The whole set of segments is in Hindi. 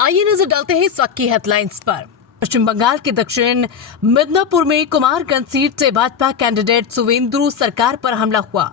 आइए नजर डालते हैं इस वक्त की हेडलाइंस पर। पश्चिम बंगाल के दक्षिण मिदनापुर में कुमारगंज सीट से भाजपा कैंडिडेट सुवेंदु सरकार पर हमला हुआ।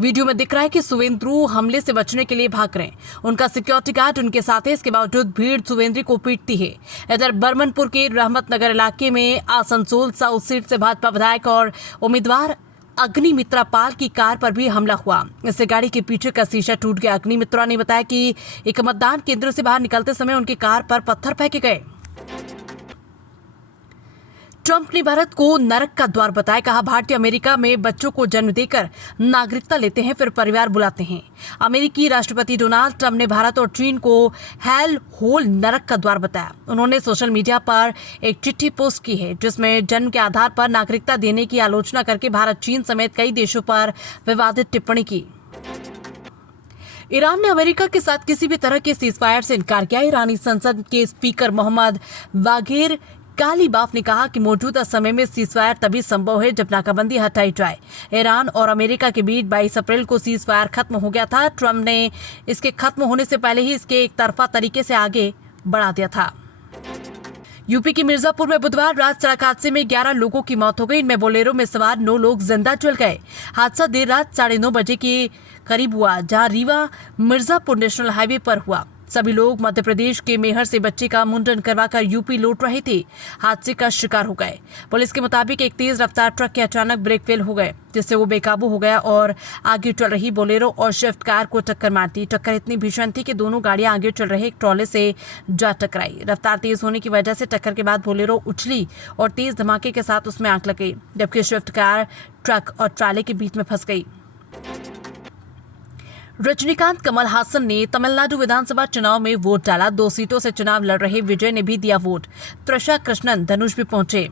वीडियो में दिख रहा है कि सुवेंदु हमले से बचने के लिए भाग रहे हैं। उनका सिक्योरिटी गार्ड उनके साथ है। इसके बावजूद भीड़ सुवेंदु को पीटती है। इधर बर्मनपुर के रहमत नगर इलाके में आसनसोल साउथ सीट से भाजपा विधायक और उम्मीदवार अग्निमित्रा पाल की कार पर भी हमला हुआ। इससे गाड़ी के पीछे का शीशा टूट गया। अग्निमित्रा ने बताया कि एक मतदान केंद्र से बाहर निकलते समय उनकी कार पर पत्थर फेंके गए। ट्रंप ने भारत को नरक का द्वार बताया। कहा, भारतीय अमेरिका में बच्चों को जन्म देकर नागरिकता लेते हैं, फिर परिवार बुलाते हैं। अमेरिकी राष्ट्रपति डोनाल्ड ट्रंप ने भारत और चीन को हेल होल नरक का द्वार बताया। उन्होंने सोशल मीडिया पर एक चिट्ठी पोस्ट की है जिसमें जन्म के आधार पर नागरिकता देने की आलोचना करके भारत, चीन समेत कई देशों पर विवादित टिप्पणी की। ईरान ने अमेरिका के साथ किसी भी तरह के सीजफायर से इनकार किया। ईरानी संसद के स्पीकर मोहम्मद बाघेर कालीबाफ ने कहा कि मौजूदा समय में सीजफायर तभी संभव है जब नाकाबंदी हटाई जाए। ईरान और अमेरिका के बीच 22 अप्रैल को सीजफायर खत्म हो गया था। ट्रंप ने इसके खत्म होने से पहले ही इसके एक तरफा तरीके से आगे बढ़ा दिया था। यूपी के मिर्जापुर में बुधवार रात सड़क हादसे में 11 लोगों की मौत हो गई। इनमें बोलेरो में सवार 9 लोग जिंदा जल गए। हादसा देर रात 9:30 बजे के करीब हुआ, जहां रीवा मिर्जापुर नेशनल हाईवे पर हुआ। सभी लोग मध्य प्रदेश के मेहर से बच्चे का मुंडन करवाकर यूपी लौट रहे थे। हादसे का शिकार हो गए। पुलिस के मुताबिक एक तेज रफ्तार ट्रक के अचानक ब्रेक फेल हो गए, जिससे वो बेकाबू हो गया और आगे चल रही बोलेरो और स्विफ्ट कार को टक्कर मार दी। टक्कर इतनी भीषण थी कि दोनों गाड़ियां आगे चल रहे एक ट्रॉले से जा टकराई। रफ्तार तेज होने की वजह से टक्कर के बाद बोलेरो उछली और तेज धमाके के साथ उसमें आग लग गई, जबकि स्विफ्ट कार ट्रक और ट्राले के बीच में फंस गई। रजनीकांत कमल हासन ने तमिलनाडु विधानसभा चुनाव में वोट डाला। 2 सीटों से चुनाव लड़ रहे विजय ने भी दिया वोट। त्रिशा कृष्णन धनुष भी पहुंचे।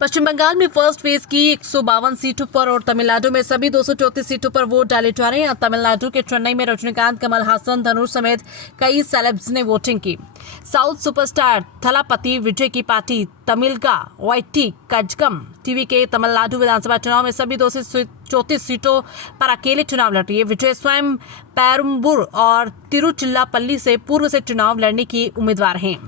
पश्चिम बंगाल में फर्स्ट फेज की 152 सीटों पर और तमिलनाडु में सभी 234 सीटों पर वोट डाले जा रहे हैं। तमिलनाडु के चेन्नई में रजनीकांत, कमल हासन, धनुष समेत कई सेलेब्स ने वोटिंग की। साउथ सुपरस्टार थलापति विजय की पार्टी तमिलगा वाईटी कजगम टीवी के तमिलनाडु विधानसभा चुनाव में सभी 234 सीटों पर अकेले चुनाव लड़ रही है। विजय स्वयं पेरुम्बूर और तिरुचिल्लापल्ली से पूर्व से चुनाव लड़ने की उम्मीदवार हैं।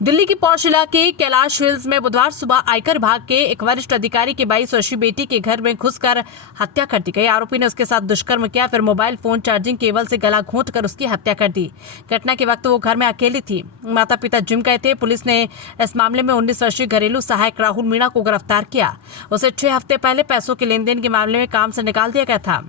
दिल्ली की पौष इलाके कैलाश हिल्स में बुधवार सुबह आयकर विभाग के एक वरिष्ठ अधिकारी की 22 वर्षीय बेटी के घर में घुसकर हत्या कर दी गई। आरोपी ने उसके साथ दुष्कर्म किया, फिर मोबाइल फोन चार्जिंग केबल से गला घोंटकर उसकी हत्या कर दी। घटना के वक्त वो घर में अकेली थी। माता पिता जिम गए थे। पुलिस ने इस मामले में 19 वर्षीय घरेलू सहायक राहुल मीणा को गिरफ्तार किया। उसे 6 हफ्ते पहले पैसों के लेन देन के मामले में काम से निकाल दिया गया था।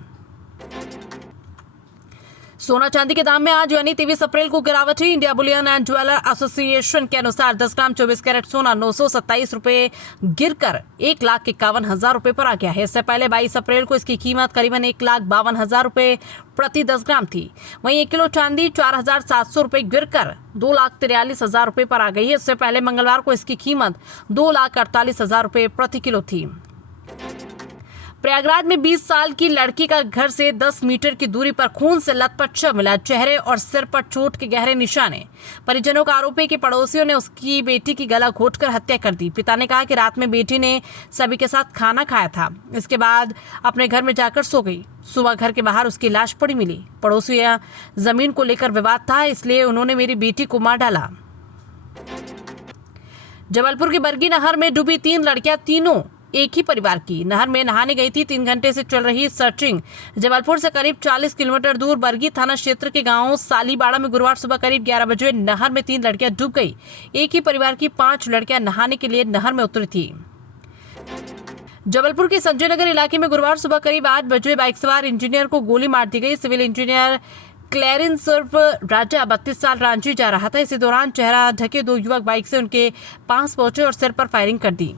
सोना चांदी के दाम में आज यानी 23 अप्रैल को गिरावट हुई। India Boolean and jeweller association के अनुसार 10 ग्राम 24 कैरेट सोना 927 रुपए गिरकर 1,51,000 रुपए पर आ गया है। इससे पहले 22 अप्रैल को इसकी कीमत करीबन 1,52,000 रुपए प्रति 10 ग्राम थी। वहीं 1 किलो चांदी 4,700 रुपए गिरकर 2,43,000 रुपए पर आ गई है। इससे पहले मंगलवार को इसकी कीमत 2,48,000 रुपए प्रति किलो थी। प्रयागराज में 20 साल की लड़की का घर से 10 मीटर की दूरी पर खून से लथपथ शव मिला। चेहरे और सिर पर चोट के गहरे निशान हैं। परिजनों का आरोप है कि पड़ोसियों ने उसकी बेटी की गला घोंटकर हत्या कर दी। पिता ने कहा कि रात में बेटी ने सभी के साथ खाना खाया था, इसके बाद अपने घर में जाकर सो गई। सुबह घर के बाहर उसकी लाश पड़ी मिली। पड़ोसियों जमीन को लेकर विवाद था, इसलिए उन्होंने मेरी बेटी को मार डाला। जबलपुर की बरगी नहर में डूबी 3 लड़कियां, तीनों एक ही परिवार की नहर में नहाने गई थी। 3 घंटे से चल रही सर्चिंग जबलपुर से करीब 40 किलोमीटर दूर बरगी थाना क्षेत्र के गांव सालीबाड़ा में गुरुवार सुबह करीब 11 बजे नहर में 3 लड़कियां डूब गई। एक ही परिवार की 5 लड़कियां नहाने के लिए नहर में उतरी थी। जबलपुर के संजय नगर इलाके में गुरुवार सुबह करीब 8 बजे बाइक सवार इंजीनियर को गोली मार दी गई। सिविल इंजीनियर क्लेरेंस उर्फ राजा 32 साल रांची जा रहा था। इसी दौरान चेहरा ढके 2 युवक बाइक से उनके पास पहुंचे और सिर पर फायरिंग कर दी।